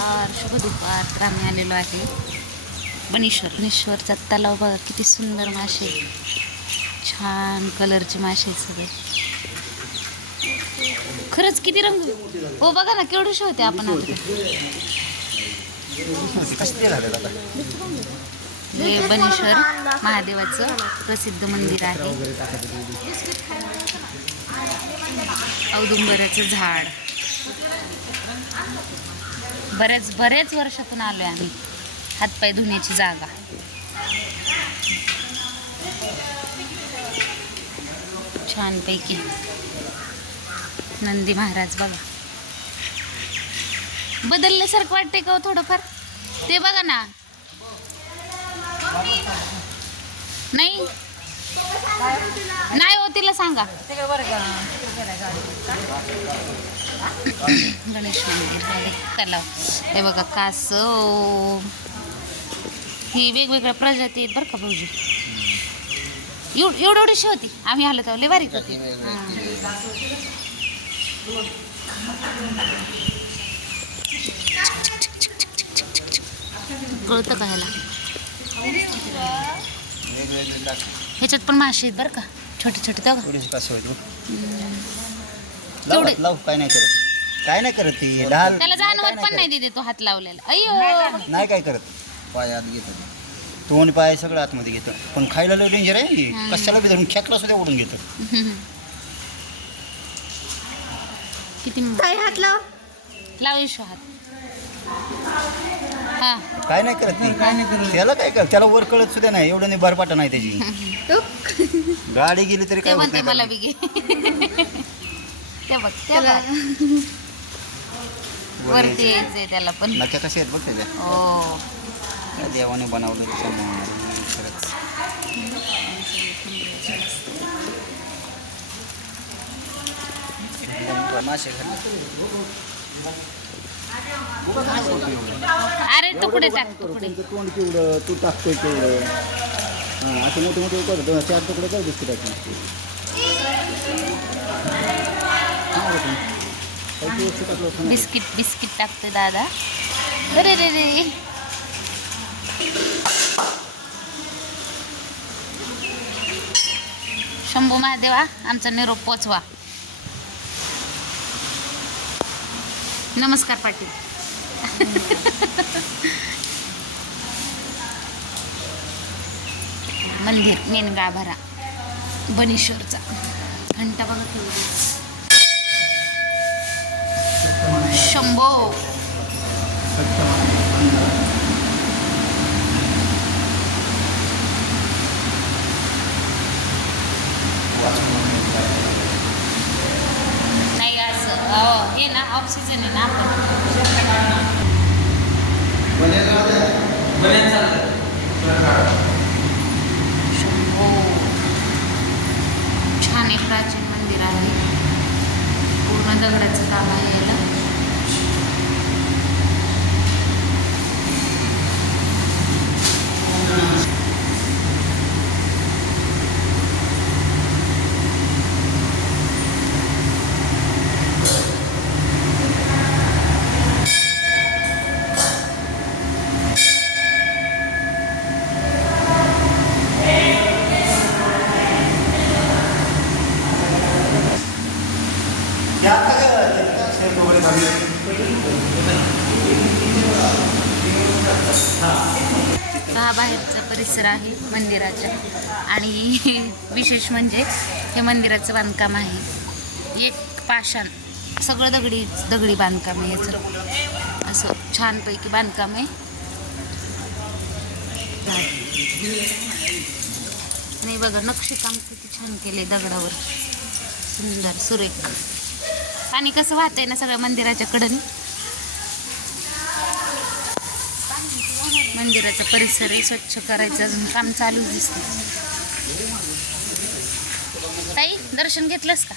नमस्कार शुभ दुपार तर आम्ही आलेलो आहे. बनीश्वर. बनीश्वरचा तलाव बघा किती सुंदर मासे छान कलरचे मासे आहेत सगळे. खरंच किती रंग? हो बघा ना केवढेशे होते आपण आता? हे बनीश्वर महादेवाचं प्रसिद्ध मंदिर आहे. औदुंबराचं झाड. बऱ्याच बरेच वर्षातून आलोय आम्ही. हातपाय धुण्याची जागा. छानपैकी. नंदी महाराज बघा. बदलल्यासारखं वाटतंय का हो थोडंफार? ते बघा ना. नाही? तिला सांगा. गणेश मंदिर तलाव हे बघा कास ही वेगवेगळ्या प्रजाती आहेत बरं का भाऊजी? एवढ एवढी एवढीशी होती आम्ही आलो लय बारीक होती. कळतं का ह्याला? ह्याच्यात पण मासे आहेत बरं का. छोटे छोटे तेव्हा. थोडीशी कसं होईल तेवढे- लाव लाव काय नाही करत. काय नाही करत ती? लहान त्याला काय जाणवत पण नाही. दिदी तो हात लावलेला. अय्यो. नाही काय करत. पाय आत घेतो. तोंड पाय सगळं आतमध्ये घेतं. पण खायला लय डेंजर आहे ही. हम्म. कशाला बी धरून खेकला सुद्धा ओढून घेतं. किती ताई हात लाव. लाव येशो हात. हा. काय नाही करत ती. त्याला काय कर त्याला वर कळत सुद्धा नाही. एवढं नाही बरपाटा नाही त्याची. तू गाडी गेली तरी काय होत म्हणते नाही मला त्याला. बी घे ते बघ ते त्याला वरती यायचं. यायचंय त्याला पण. नक्या कशा आहेत बघ त्याच्या. हो. देवाने बनवलं त्याच्यामुळे खरंच मासे खाल्ले. अरे तुकडे टाक तुकडे तोंड केवढं तू टाकतोय केवढं? हां असे मोठे मोठे कर दोन चार तुकडे कर बिस्किटाचे बिस्किट बिस्किट टाकते दादा. अरे रे रे. शंभू महादेवा आमचा निरोप पोचवा. नमस्कार पाटील. मंदिर मेन गाभारा बनेश्वरचा. घंटा बघत शंभो Thank you असं अहो, हे ना ऑक्सिजन आहे ना आपण शंभो. छान एक प्राचीन मंदिर आहे. पूर्ण दगडाचं काम आहे याला. हा बाहेरचा परिसर आहे मंदिराच्या. आणि विशेष म्हणजे हे मंदिराचं बांधकाम आहे. एक पाषाण सगळं दगडी दगडी बांधकाम आहे याचं. असं छानपैकी बांधकाम आहे. नाही बघा नक्षीकाम किती छान केले दगडावर. सुंदर सुरेख. पाणी कसं वाहतंय ना सगळ्या मंदिराच्या कडनी मंदिराचा परिसरही स्वच्छ करायचं अजून काम चालू दिसतं ताई दर्शन घेतलंस का?